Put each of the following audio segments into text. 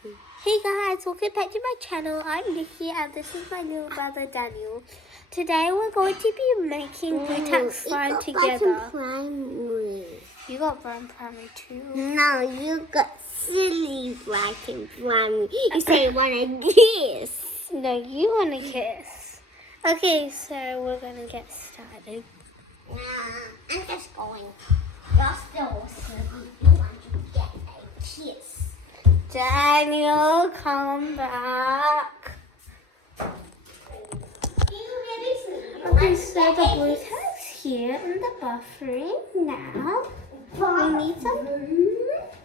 Hey guys, welcome back to my channel. I'm Nikki and this is my little brother Daniel. Today we're going to be making blue tack slime together. You got brown primary too. No, you got silly black and primary. You say you want to kiss. No, you want to kiss. Okay, so we're going to get started. Nah, I'm just going. You're still silly. You want to get a kiss. Daniel, come back. Okay, so the blue tack's here in the bathroom now.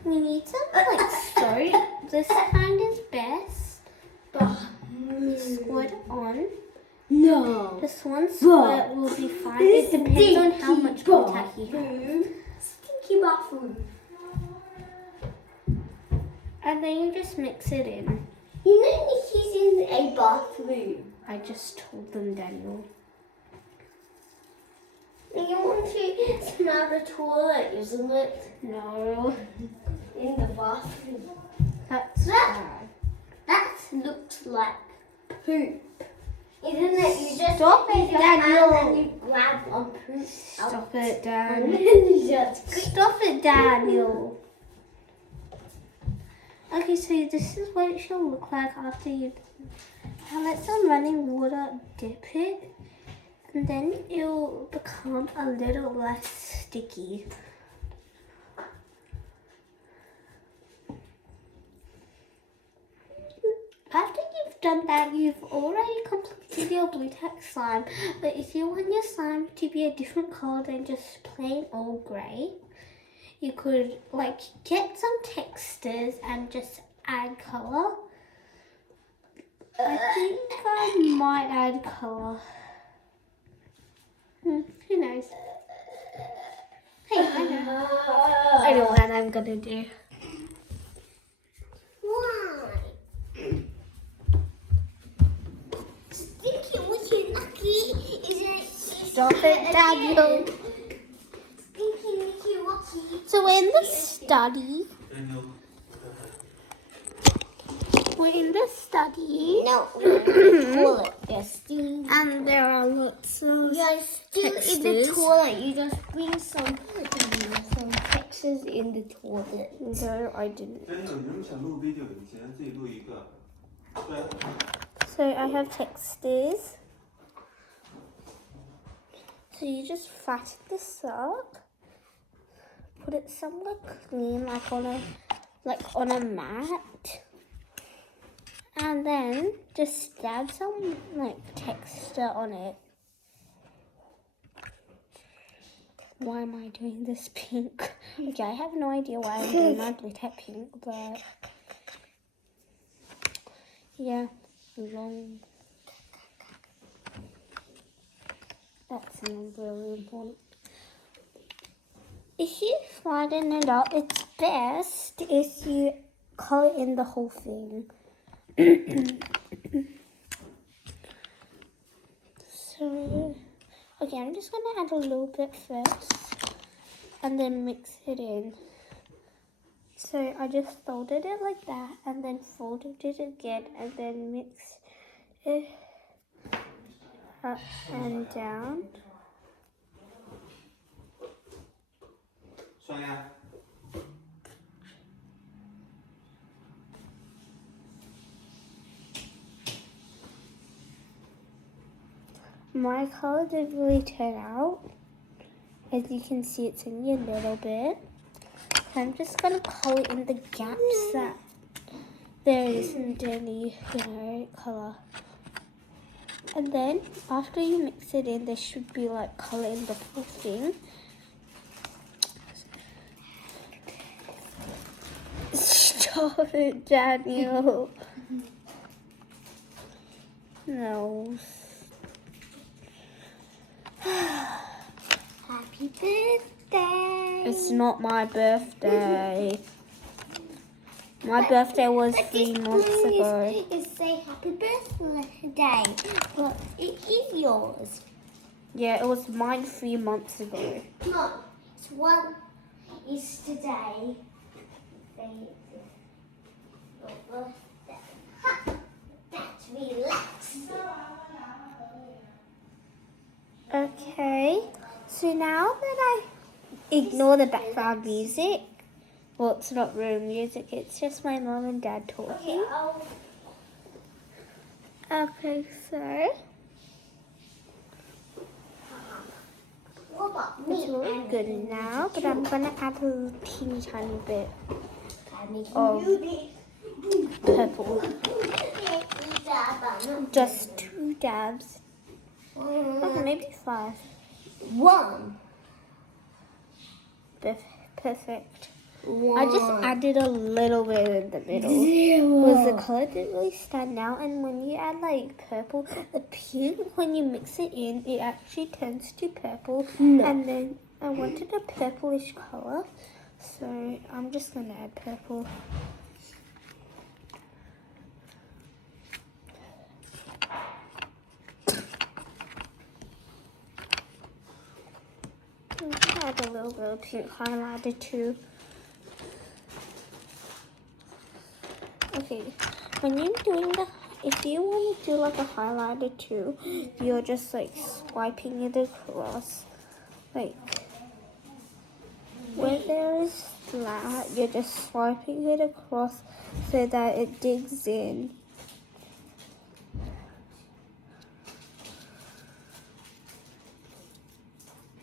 We need some like soap. This kind is best. You squirt it on. No. This one squirt will be fine. It depends on how much blue tack you have. Stinky bathroom. And then you just mix it in. You know Nikki's in a bathroom. I just told them, Daniel. And you want to smell the toilet, isn't it? No. In the bathroom. That's bad. That looks like poop. Isn't it? You just Stop it, use your Daniel. hand and you grab on poop. Stop it, And Dan. then you just Stop it, Daniel. Okay, so this is what it should look like after you. Now let some running water dip it, and then it'll become a little less sticky. After you've done that, you've already completed your blue tack slime. But if you want your slime to be a different color than just plain old grey, you could like get some textures and just add color. I think I might add color. Who knows? Hey, I know what I'm gonna do. Why? Stinky, was you lucky? Is it? Stop it, Daniel. Stinky, Nikki, what's you? So we're in the study. No, toilet. Bestie. And there are lots of You're still in the textures. toilet. You just bring some textures in the toilet. No, I didn't. 真有，你们想录 video 以前自己录一个。对。 So I have textures. So you just fatten this up, put it somewhere clean, like on a mat, and then just dab some like texture on it. Why am I doing this pink? Okay, I have no idea why I'm doing my blue tack pink, but yeah, long. That's really important. If you flatten it up, it's best if you color in the whole thing. So, okay, I'm just gonna add a little bit first and then mix it in. So I just folded it like that and then folded it again and then mixed it up and down. 双鸭。 My color didn't really turn out. As you can see, it's only a little bit. I'm just gonna color in the gaps that there isn't any, color. And then after you mix it in, there should be like color in the whole thing. Stop it, Daniel. No. Happy birthday. It's not my birthday. My birthday was 3 months ago. It say happy birthday, but it is yours. Yeah, it was mine 3 months ago. No, it's one is today. That's relax. Okay, so now that I ignore the background music, well, it's not real music, it's just my mom and dad talking. Okay, so What about it's me? really good now, but I'm gonna add a teeny tiny bit Of of purple. Just 2 dabs. Okay, maybe 5. One. Perfect. I just added a little bit in the middle. Because the color didn't really stand out, and when you add like purple, the pink, when you mix it in, it actually turns to purple. No. And then I wanted a purplish color, so I'm just gonna add purple. Add a little bit of pink highlighter too. Okay, when you're doing if you want to do like a highlighter too, you're just like swiping it across. Like, where there is flat, you're just swiping it across so that it digs in.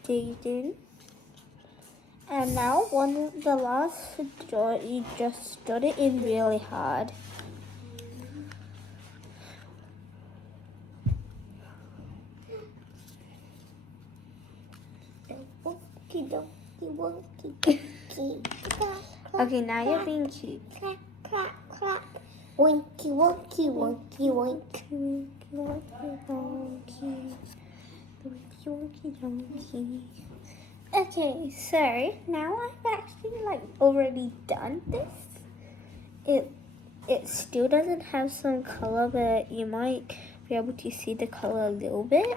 Digged in. And now the last dot, you just dot it in really hard. Okay, now you're being cute. Clap, clap, clap. Winky, wonky, wonky, wonk. Okay, so now I've actually like already done this. It still doesn't have some color, but you might be able to see the color a little bit.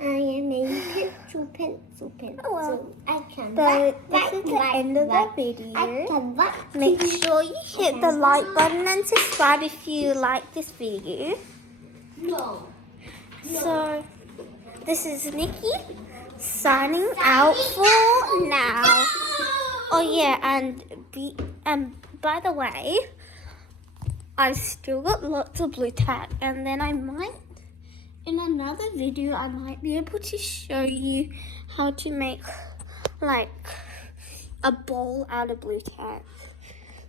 I am a pencil. Oh well. I can But this is the end of the video. Make sure you hit the like button and subscribe if you like this video. No. So this is Nikki signing out for now. Oh yeah, and by the way, I've still got lots of blue tack, and then I might, in another video, I might be able to show you how to make like a bowl out of blue tack.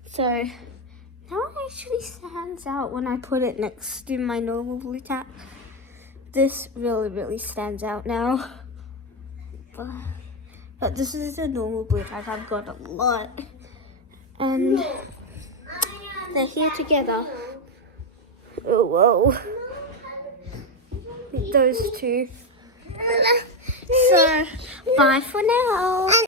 So now it actually stands out when I put it next to my normal blue tack. This really stands out now. But this is the normal blue tack. I've got a lot. And they're here together. Oh, whoa. Those two. So, bye for now.